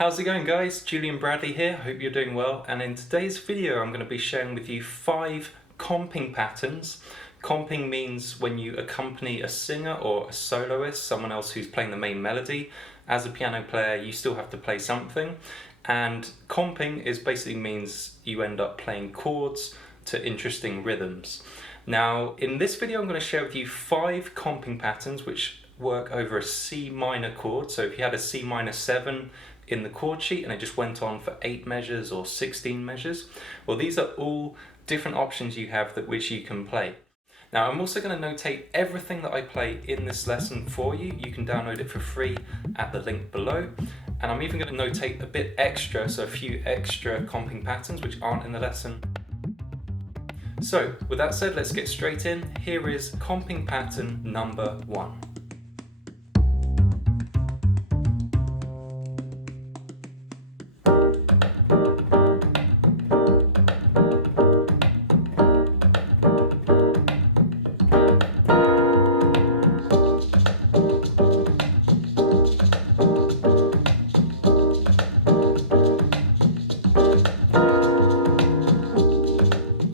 How's it going, guys? Julian Bradley here, hope you're doing well, and in today's video I'm going to be sharing with you 5 comping patterns. Comping means when you accompany a singer or a soloist, someone else who's playing the main melody. As a piano player you still have to play something, and comping basically means you end up playing chords to interesting rhythms. Now in this video I'm going to share with you 5 comping patterns which work over a C minor chord. So if you had a C minor 7 in the chord sheet and it just went on for 8 measures or 16 measures, well, these are all different options you have which you can play. Now I'm also going to notate everything that I play in this lesson for you. You can download it for free at the link below, and I'm even going to notate a bit extra, so a few extra comping patterns which aren't in the lesson. So with that said, let's get straight in. Here is comping pattern number 1.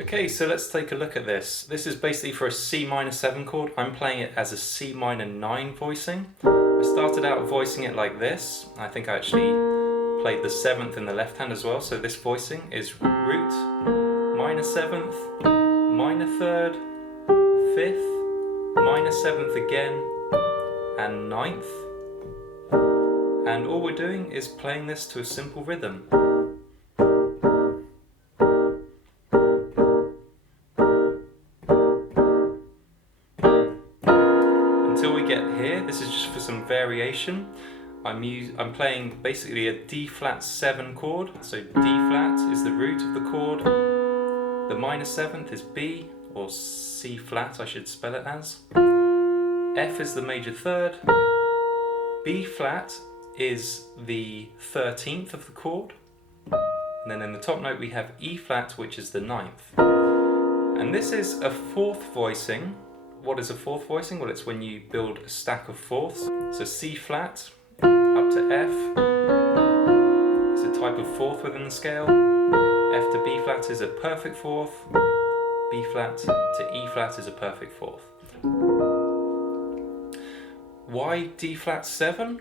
Okay, so let's take a look at this. This is basically for a C minor 7 chord. I'm playing it as a C minor 9 voicing. I started out voicing it like this. I think I actually played the 7th in the left hand as well. So this voicing is root, minor 7th, minor 3rd, 5th, minor 7th again, and 9th. And all we're doing is playing this to a simple rhythm. Until we get here, this is just for some variation. I'm playing basically a D flat 7 chord. So D flat is the root of the chord. The minor 7th is B, or C flat I should spell it as. F is the major 3rd. B flat is the 13th of the chord. And then in the top note we have E flat, which is the 9th. And this is a 4th voicing. What is a 4th voicing? Well, it's when you build a stack of 4ths. So C flat up to F is a type of 4th within the scale. F to B flat is a perfect 4th. B flat to E flat is a perfect 4th. Why D flat 7?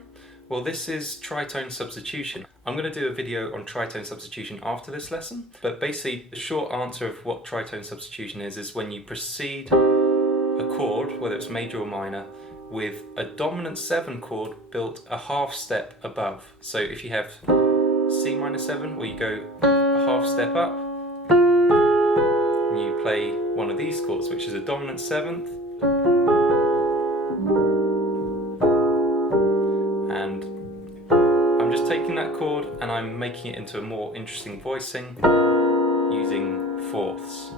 Well, this is tritone substitution. I'm going to do a video on tritone substitution after this lesson, but basically the short answer of what tritone substitution is when you precede a chord, whether it's major or minor, with a dominant 7 chord built a half step above. So if you have C minor 7, well, you go a half step up and you play one of these chords, which is a dominant 7th, and I'm just taking that chord and I'm making it into a more interesting voicing using 4ths.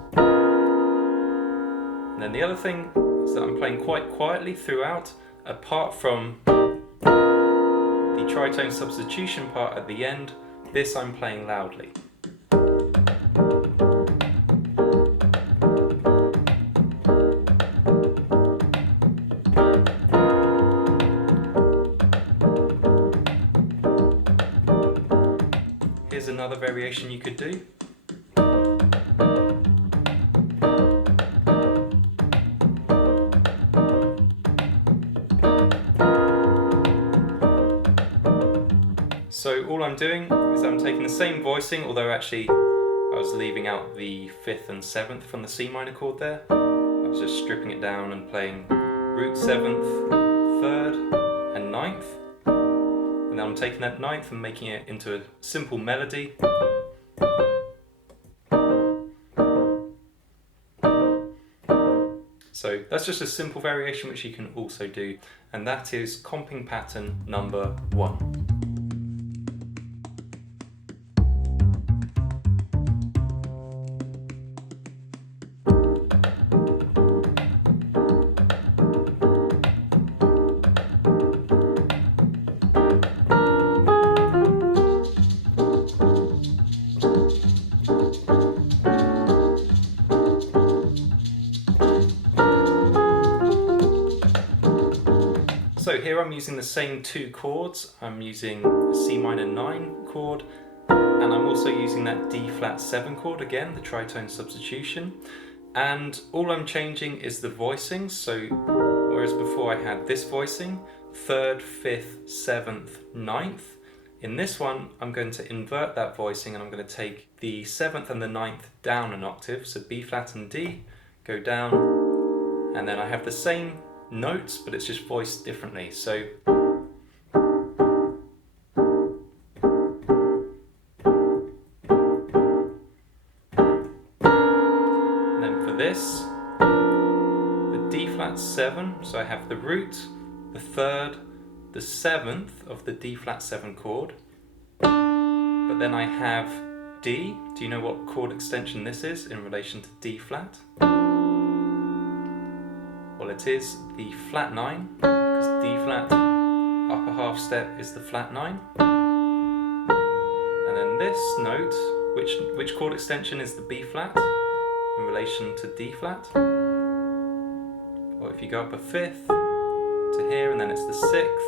And then the other thing is that I'm playing quite quietly throughout, apart from the tritone substitution part at the end. This I'm playing loudly. Here's another variation you could do. So all I'm doing is I'm taking the same voicing, although actually I was leaving out the 5th and 7th from the C minor chord there. I was just stripping it down and playing root 7th, 3rd and 9th. And then I'm taking that 9th and making it into a simple melody. So that's just a simple variation which you can also do, and that is comping pattern number 1. So here I'm using the same 2 chords. I'm using a C minor 9 chord, and I'm also using that D flat 7 chord again, the tritone substitution. And all I'm changing is the voicings, so whereas before I had this voicing, 3rd, 5th, 7th, 9th, in this one I'm going to invert that voicing and I'm going to take the 7th and the 9th down an octave, so B flat and D go down, and then I have the same notes but it's just voiced differently. So this, the D flat 7, so I have the root, the 3rd, the 7th of the D flat 7 chord, but then I have D. Do you know what chord extension this is in relation to D flat? Well, it is the flat 9, because D flat upper half step is the flat 9, and then this note, which chord extension is the B flat in relation to D flat? Well, if you go up a 5th to here and then it's the 6th,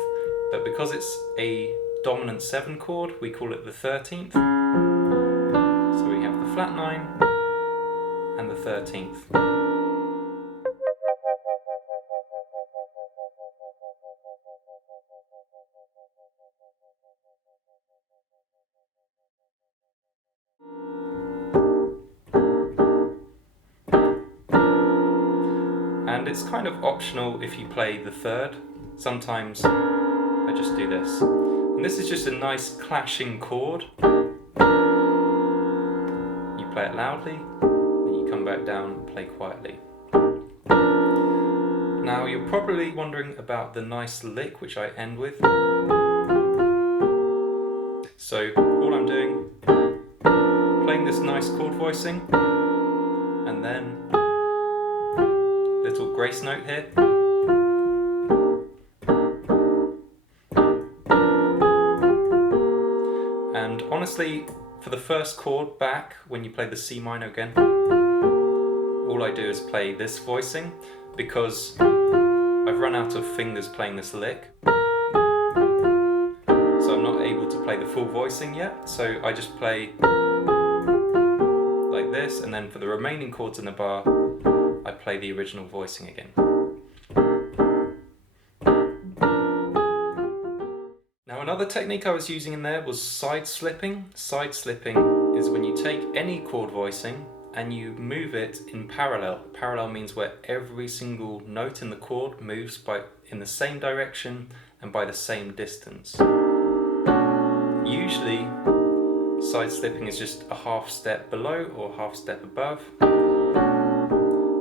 but because it's a dominant 7 chord we call it the 13th. So we have the flat 9 and the 13th. And it's kind of optional if you play the 3rd. Sometimes I just do this. And this is just a nice clashing chord. You play it loudly, and you come back down and play quietly. Now you're probably wondering about the nice lick which I end with. So all I'm doing, playing this nice chord voicing, and then little grace note here. And honestly, for the first chord back, when you play the C minor again, all I do is play this voicing because I've run out of fingers playing this lick. So I'm not able to play the full voicing yet, so I just play like this, and then for the remaining chords in the bar, I play the original voicing again. Now another technique I was using in there was side slipping. Side slipping is when you take any chord voicing and you move it in parallel. Parallel means where every single note in the chord moves in the same direction and by the same distance. Usually side slipping is just a half step below or half step above.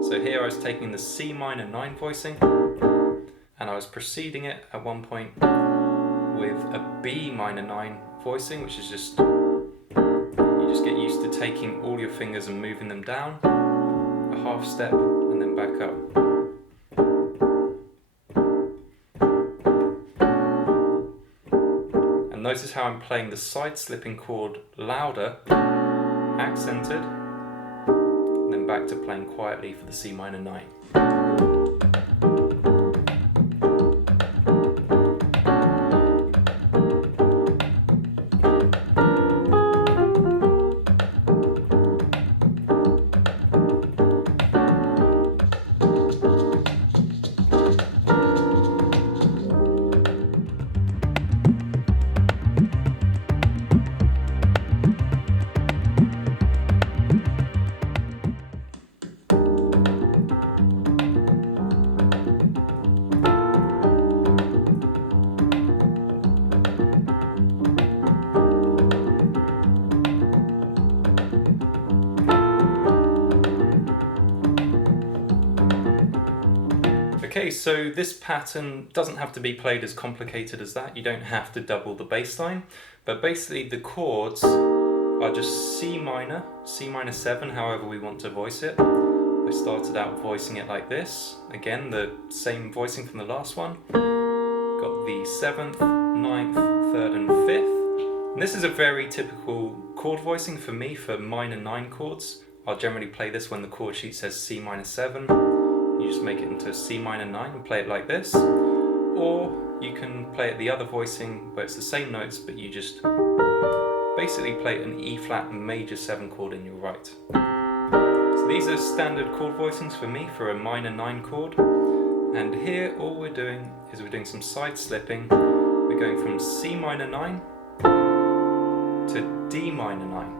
So here I was taking the C minor 9 voicing and I was preceding it at one point with a B minor 9 voicing, which is just, you just get used to taking all your fingers and moving them down a half step and then back up. And notice how I'm playing the side slipping chord louder, accented, and then back to playing quietly for the C minor 9. Okay, so this pattern doesn't have to be played as complicated as that. You don't have to double the bass line, but basically the chords are just C minor 7, however we want to voice it. I started out voicing it like this. Again, the same voicing from the last one. Got the 7th, 9th, 3rd and 5th. And this is a very typical chord voicing for me for minor 9 chords. I'll generally play this when the chord sheet says C minor 7. You just make it into C minor 9 and play it like this. Or you can play it the other voicing where it's the same notes but you just basically play an E flat major 7 chord in your right. So these are standard chord voicings for me for a minor 9 chord. And here all we're doing is we're doing some side slipping. We're going from C minor 9 to D minor 9.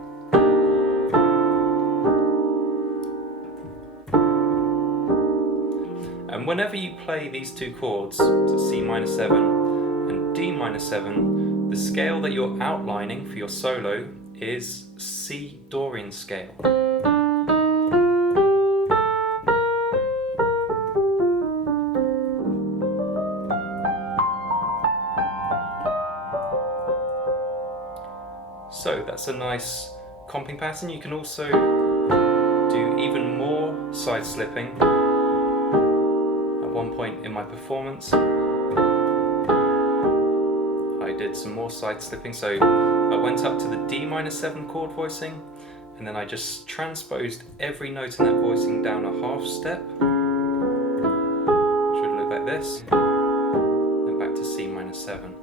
And whenever you play these two chords, so C minor 7 and D minor 7, the scale that you're outlining for your solo is C Dorian Scale. So that's a nice comping pattern. You can also do even more side slipping. At one point in my performance, I did some more side slipping. So I went up to the D minor 7 chord voicing, and then I just transposed every note in that voicing down a half step. Should look like this. Then back to C minor 7.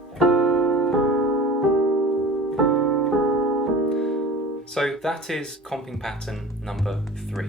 So that is comping pattern number 3.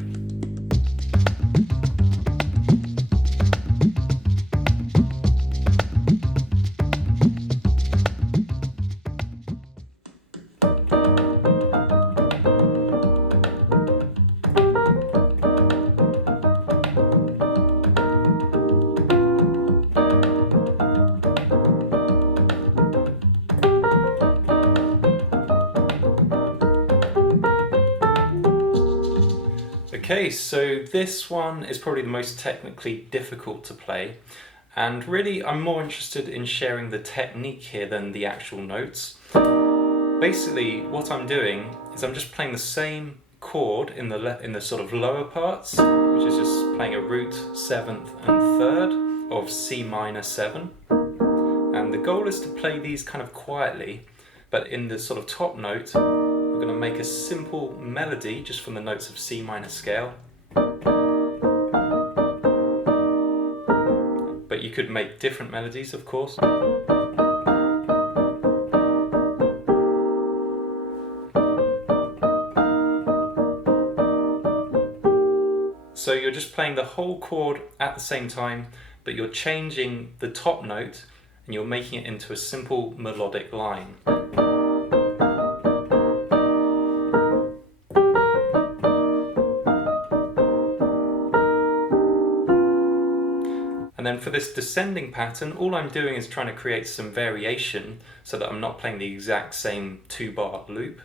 Okay, so this one is probably the most technically difficult to play, and really I'm more interested in sharing the technique here than the actual notes. Basically what I'm doing is I'm just playing the same chord in the sort of lower parts, which is just playing a root, 7th and 3rd of C minor 7, and the goal is to play these kind of quietly, but in the sort of top note we're going to make a simple melody just from the notes of C minor scale. But you could make different melodies, of course. So you're just playing the whole chord at the same time, but you're changing the top note and you're making it into a simple melodic line. And then for this descending pattern, all I'm doing is trying to create some variation so that I'm not playing the exact same 2-bar loop.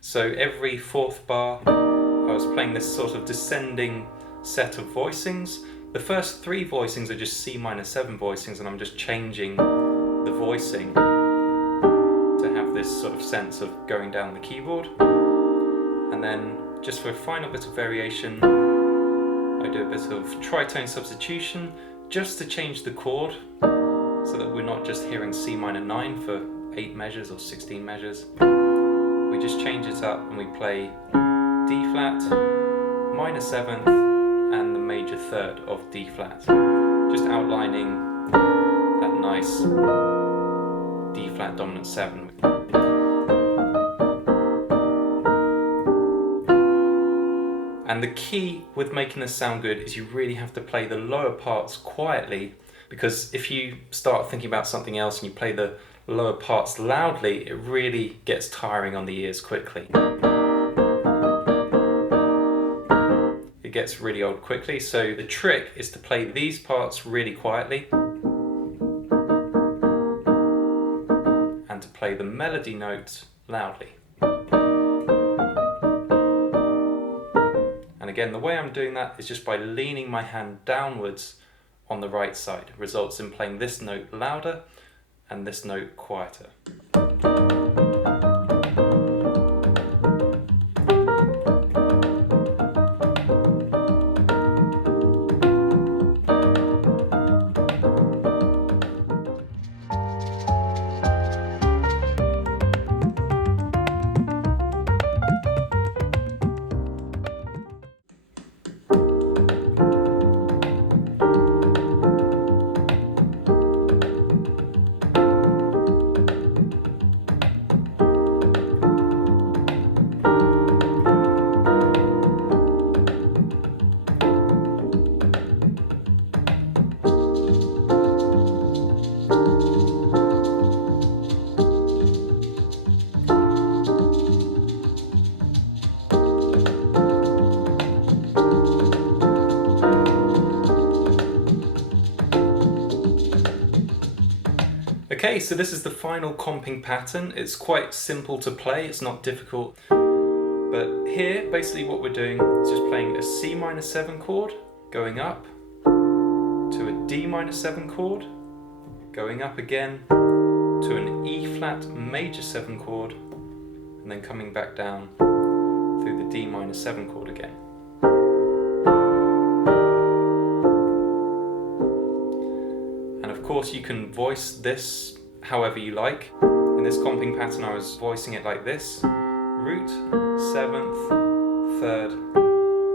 So every 4th bar, I was playing this sort of descending set of voicings. The first 3 voicings are just C minor 7 voicings, and I'm just changing the voicing to have this sort of sense of going down the keyboard. And then just for a final bit of variation, I do a bit of tritone substitution, just to change the chord so that we're not just hearing C minor 9 for 8 measures or 16 measures. We just change it up and we play D flat, minor 7th and the major 3rd of D flat, just outlining that nice D flat dominant 7. And the key with making this sound good is you really have to play the lower parts quietly, because if you start thinking about something else and you play the lower parts loudly, it really gets tiring on the ears quickly. It gets really old quickly, so the trick is to play these parts really quietly and to play the melody notes loudly. And again, the way I'm doing that is just by leaning my hand downwards on the right side. It results in playing this note louder and this note quieter. Okay, so this is the final comping pattern. It's quite simple to play, it's not difficult. But here, basically what we're doing is just playing a C minor 7 chord, going up, to a D minor 7 chord, going up again, to an E flat major 7 chord, and then coming back down through the D minor 7 chord again. And of course you can voice this however you like. In this comping pattern I was voicing it like this: root, 7th, 3rd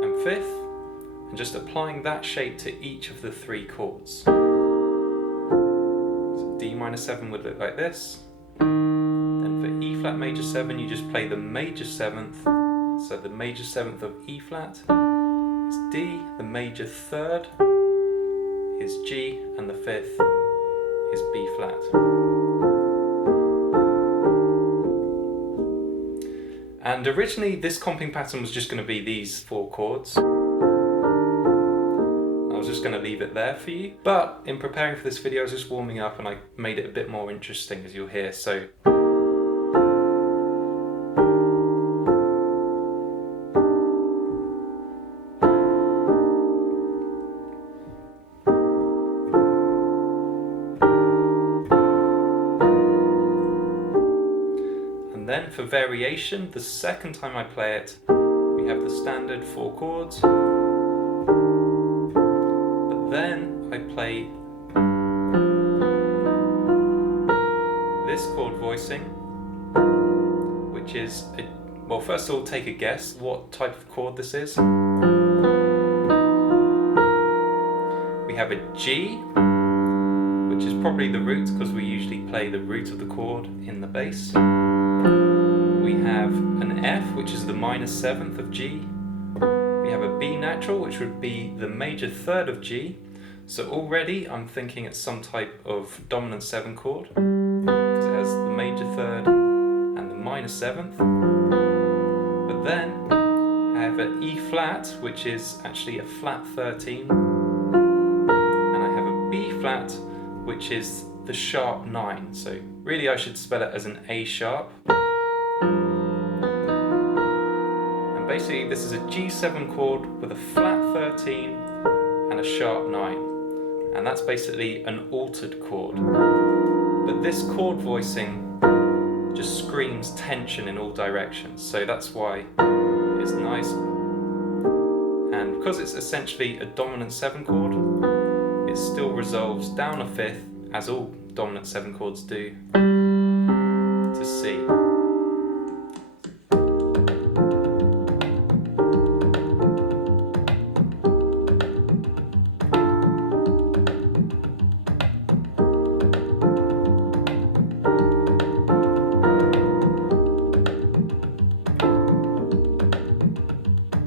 and 5th, and just applying that shape to each of the 3 chords. So D minor 7 would look like this. Then for E flat major 7 you just play the major 7th, so the major 7th of E flat is D, the major 3rd is G, and the 5th is B flat. And originally this comping pattern was just going to be these 4 chords. I was just going to leave it there for you, but in preparing for this video I was just warming up and I made it a bit more interesting, as you'll hear. So and then for variation, the second time I play it, we have the standard 4 chords, but then I play this chord voicing, which is, well, first of all take a guess what type of chord this is. We have a G, which is probably the root, because we usually play the root of the chord in the bass. We have an F, which is the minor 7th of G. We have a B natural, which would be the major 3rd of G. So already I'm thinking it's some type of dominant 7 chord, because it has the major 3rd and the minor 7th. But then I have an E flat, which is actually a flat 13. And I have a B flat, which is the sharp 9. So really I should spell it as an A sharp. And basically this is a G7 chord with a flat 13 and a sharp 9. And that's basically an altered chord. But this chord voicing just screams tension in all directions. So that's why it's nice. And because it's essentially a dominant 7 chord, it still resolves down a 5th, as all dominant 7 chords do,